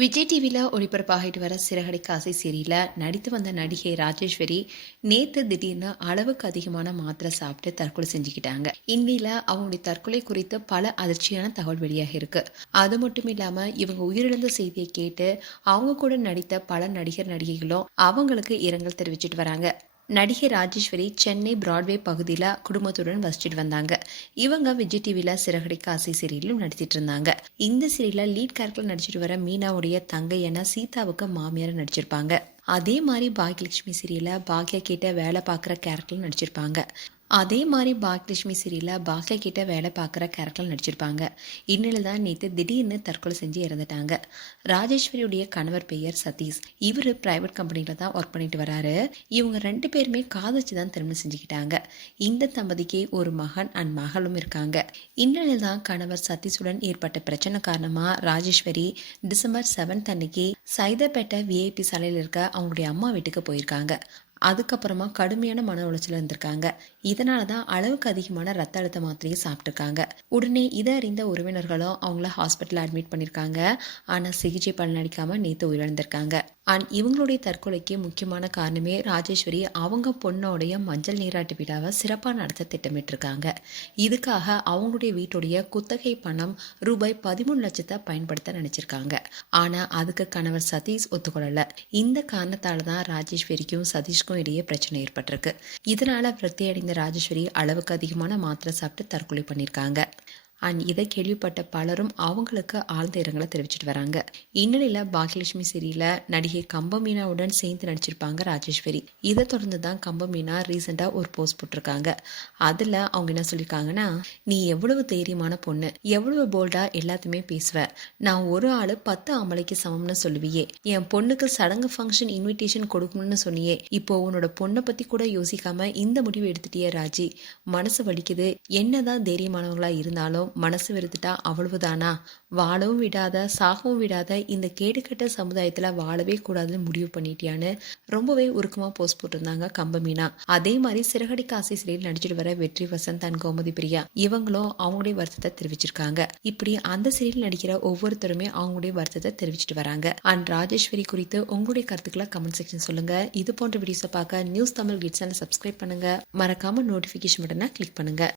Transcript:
விஜய் டிவியில் ஒளிபரப்பாகிட்டு வர சிறகடிக்க ஆசை சீரியலில் நடித்து வந்த நடிகை ராஜேஸ்வரி நேற்று திடீர்னு அளவுக்கு அதிகமான மாத்திரை சாப்பிட்டு தற்கொலை செஞ்சுக்கிட்டாங்க. இந்நிலையில அவங்களுடைய தற்கொலை குறித்து பல அதிர்ச்சியான தகவல் வெளியாக இருக்கு. அது மட்டும் இல்லாம இவங்க உயிரிழந்த செய்தியை கேட்டு அவங்க கூட நடித்த பல நடிகர் நடிகைகளும் அவங்களுக்கு இரங்கல் தெரிவிச்சிட்டு வராங்க. நடிகை ராஜேஸ்வரி சென்னை பிராட்வே பகுதியில் குடும்பத்துடன் வசிச்சுட்டு வந்தாங்க. இவங்க விஜய் டிவியில் சிறகடிக்க ஆசை சீரியலும் நடிச்சிட்டு இருந்தாங்க. இந்த சீரியலில் லீட் கேரக்டர் நடிச்சிட்டு வர மீனாவுடைய தங்கை என சீதாவுக்கு மாமியார் நடிச்சிருப்பாங்க. அதே மாதிரி பாக்யலட்சுமி சீரியலில் பாக்யா கிட்ட வேலை பார்க்குற கேரக்டர் நடிச்சிருப்பாங்க. அதே மாதிரி பாக்யலட்சுமி சீரியலில் பாக்யா கிட்ட வேலை பார்க்குற கேரக்டர் நடிச்சிருப்பாங்க. இந்நிலையில் தான் நேற்று திடீர்னு தற்கொலை செஞ்சு இறந்துட்டாங்க. ராஜேஸ்வரியுடைய கணவர் பெயர் சதீஷ். இவர் பிரைவேட் கம்பெனியில் தான் ஒர்க் பண்ணிட்டு வராரு. இவங்க 2 பேருமே காதலிச்சு தான் திருமணம் செஞ்சுக்கிட்டாங்க. இந்த தம்பதிக்கு ஒரு மகன் அண்ட் மகளும் இருக்காங்க. இந்நிலையில் தான் கணவர் சதீஷுடன் ஏற்பட்ட பிரச்சனை காரணமாக ராஜேஸ்வரி டிசம்பர் 7 அன்னைக்கு சைதாப்பேட்டை விஐபி சாலையில் இருக்க அவங்களுடைய அம்மா வீட்டுக்கு போயிருக்காங்க. அதுக்கப்புறமா கடுமையான மன உளைச்சல் இருந்திருக்காங்க. இதனால தான் அளவுக்கு அதிகமான ரத்த அழுத்த மாத்திரையை சாப்பிட்டுருக்காங்க. உடனே இதை அறிந்த உறவினர்களும் அவங்கள ஹாஸ்பிட்டல் அட்மிட் பண்ணியிருக்காங்க. ஆனால் சிகிச்சை பலனளிக்காம நேற்று உயிரிழந்திருக்காங்க. அண்ட் இவங்களுடைய தற்கொலைக்கு முக்கியமான காரணமே ராஜேஸ்வரி அவங்க பொண்ணோடைய மஞ்சள் நீராட்டு விழாவை சிறப்பாக நடத்த திட்டமிட்டிருக்காங்க. இதுக்காக அவங்களுடைய வீட்டுடைய குத்தகை பணம் ரூபாய் 13 லட்சத்தை பயன்படுத்த நினைச்சிருக்காங்க. ஆனால் அதுக்கு கணவர் சதீஷ் ஒத்துக்கொள்ளல. இந்த காரணத்தால தான் ராஜேஸ்வரிக்கும் சதீஷ்க்கும் இடையே பிரச்சனை ஏற்பட்டிருக்கு. இதனால விரக்தி அடைந்த ராஜேஸ்வரி அளவுக்கு அதிகமான மாத்திரை சாப்பிட்டு தற்கொலை பண்ணியிருக்காங்க. அண்ட் இதை கேள்விப்பட்ட பலரும் அவங்களுக்கு ஆழ்ந்த இரங்கலை தெரிவிச்சிட்டு வராங்க. இந்நிலையில் பாக்யலட்சுமி சீரியலில் நடிகை கம்பமீனாவுடன் சேர்ந்து நடிச்சிருப்பாங்க ராஜேஸ்வரி. இதை தொடர்ந்து தான் கம்பமீனா ரீசெண்டாக ஒரு போஸ்ட் போட்டிருக்காங்க. அதில் அவங்க என்ன சொல்லியிருக்காங்கன்னா, நீ எவ்வளவு தைரியமான பொண்ணு, எவ்வளவு போல்டாக எல்லாத்தையுமே பேசுவ. நான் ஒரு ஆள் 10 ஆம்பளைக்கு சமம்னு சொல்லுவியே. என் பொண்ணுக்கு சடங்கு ஃபங்க்ஷன் இன்விடேஷன் கொடுக்கணும்னு சொன்னியே. இப்போ உன்னோட பொண்ணை பற்றி கூட யோசிக்காம இந்த முடிவு எடுத்துட்டியே ராஜி. மனசு வலிக்குது. என்னதான் தைரியமானவங்களா இருந்தாலும் மனசு வெறுத்துட்டா அவ்வளவுதானா? வாழவும் விடாத சாகவும் விடாத இந்த கேடுகட்ட சமுதாயத்துல வாழவே கூடாதுன்னு முடிவு பண்ணிட்டியான்னு ரொம்பவே உருக்கமா போஸ்ட் போட்டிருந்தாங்க கம்பமீனா. அதே மாதிரி சிறகடிக்க ஆசை சிறையில் நடிச்சிட்டு வர வெற்றி வசந்த் அண்ட் கோமதி பிரியா இவங்களும் அவங்களுடைய வருத்தத்தை தெரிவிச்சிருக்காங்க. இப்படி அந்த சிறையில் நடிக்கிற ஒவ்வொருத்தருமே அவங்களுடைய வருத்தத்தை தெரிவிச்சிட்டு வராங்க. அண்ட் ராஜேஸ்வரி குறித்து உங்களுடைய கருத்துக்களை கமெண்ட் செக்ஷன் சொல்லுங்க. இது போன்ற வீடியோஸை பார்க்க news Tamil kids channel subscribe பண்ணுங்க. மறக்காம நோட்டிபிகேஷன் பட்டனை கிளிக் பண்ணுங்க.